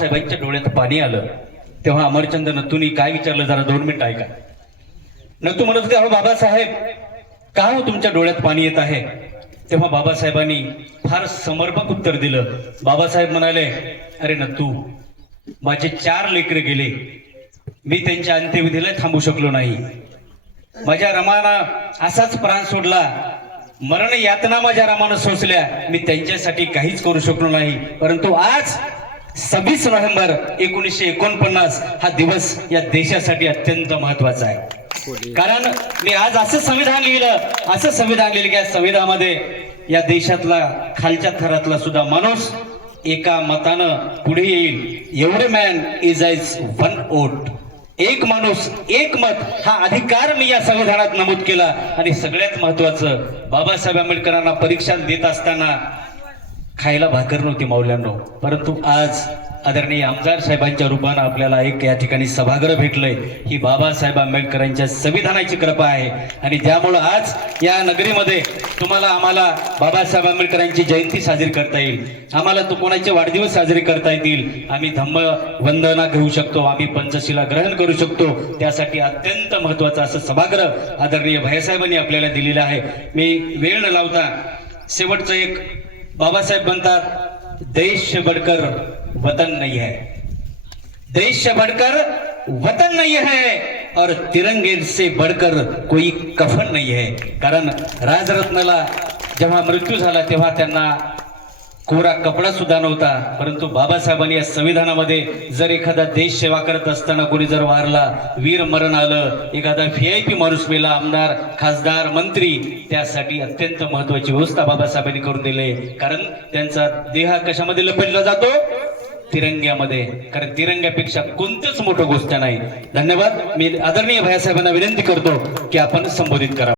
साहेबांच्या डोळ्यात पाणी आलं तेव्हा अमरचंद नथूंनी काय विचारलं जरा 2 मिनिट ऐका. नथू म्हणत होते, अहो बाबासाहेब का हो तुमच्या डोळ्यात पाणी येत आहे? तेव्हा बाबासाहेबांनी फार समर्पक उत्तर दिलं. बाबासाहेब म्हणाले, अरे नथू, माझे 4 लेकरे गेले, मी त्यांच्या अंत्यविधीला थांबू शकलो नाही. माझ्या रमाना असाच प्राण सोडला, मरण यातना माझ्या रमानं सोसल्या, मी त्यांच्यासाठी काहीच करू शकलो नाही. परंतु आज 26 नोव्हेंबर 1949 हा दिवस या देशासाठी अत्यंत महत्वाचा आहे. कारण मी आज असं संविधान लिहिलं की या संविधानामध्ये या देशातला खालच्या थरातला सुद्धा माणूस एका मतानं पुढे येईल. Every man is as one vote, एक माणूस एक मत, हा अधिकार मी या संविधानात नमूद केला. आणि सगळ्यात महत्वाचं, बाबासाहेब आंबेडकरांना परीक्षा देत असताना खायला भाकर नव्हती मौल्यांनो, परंतु आज आदरणीय आमदार साहेबांच्या रूपानं आपल्याला एक या ठिकाणी सभागृह भेटलंय. ही बाबासाहेब आंबेडकरांच्या संविधानाची कृपा आहे. आणि त्यामुळं आज या नगरीमध्ये तुम्हाला आम्हाला बाबासाहेब आंबेडकरांची जयंती साजरी करता येईल, आम्हाला तो कोणाचे वाढदिवस साजरे करता येतील, आम्ही धम्म वंदना घेऊ शकतो, आम्ही पंचशिला ग्रहण करू शकतो. त्यासाठी अत्यंत महत्वाचं असं सभागृह आदरणीय भैयासाहेबांनी आपल्याला दिलेलं आहे. मी वेळ न लावता शेवटचं एक, बाबासाहेब म्हणतात, देश से बढ़कर वतन नहीं है, देश से बढ़कर वतन नहीं है और तिरंगे से बढ़कर कोई कफन नहीं है. कारण राजरत्नाला जेव्हा मृत्यू झाला तेव्हा त्यांना कोरा कपडा सुद्धा नव्हता, परंतु बाबासाहेबांनी या संविधानामध्ये जर एखादा देश सेवा करत असताना कोणी जर वारला, वीर मरण आलं, एखादा VIP माणूस मेला, आमदार खासदार मंत्री, त्यासाठी अत्यंत महत्वाची व्यवस्था बाबासाहेबांनी करून दिली. कारण त्यांचा देह कशामध्ये लपेटला जातो? तिरंग्यामध्ये. कारण तिरंग्यापेक्षा कोणतीच मोठी गोष्ट नाही. धन्यवाद. मी आदरणीय भैयासाहेबांना विनंती करतो की आपण संबोधित करा.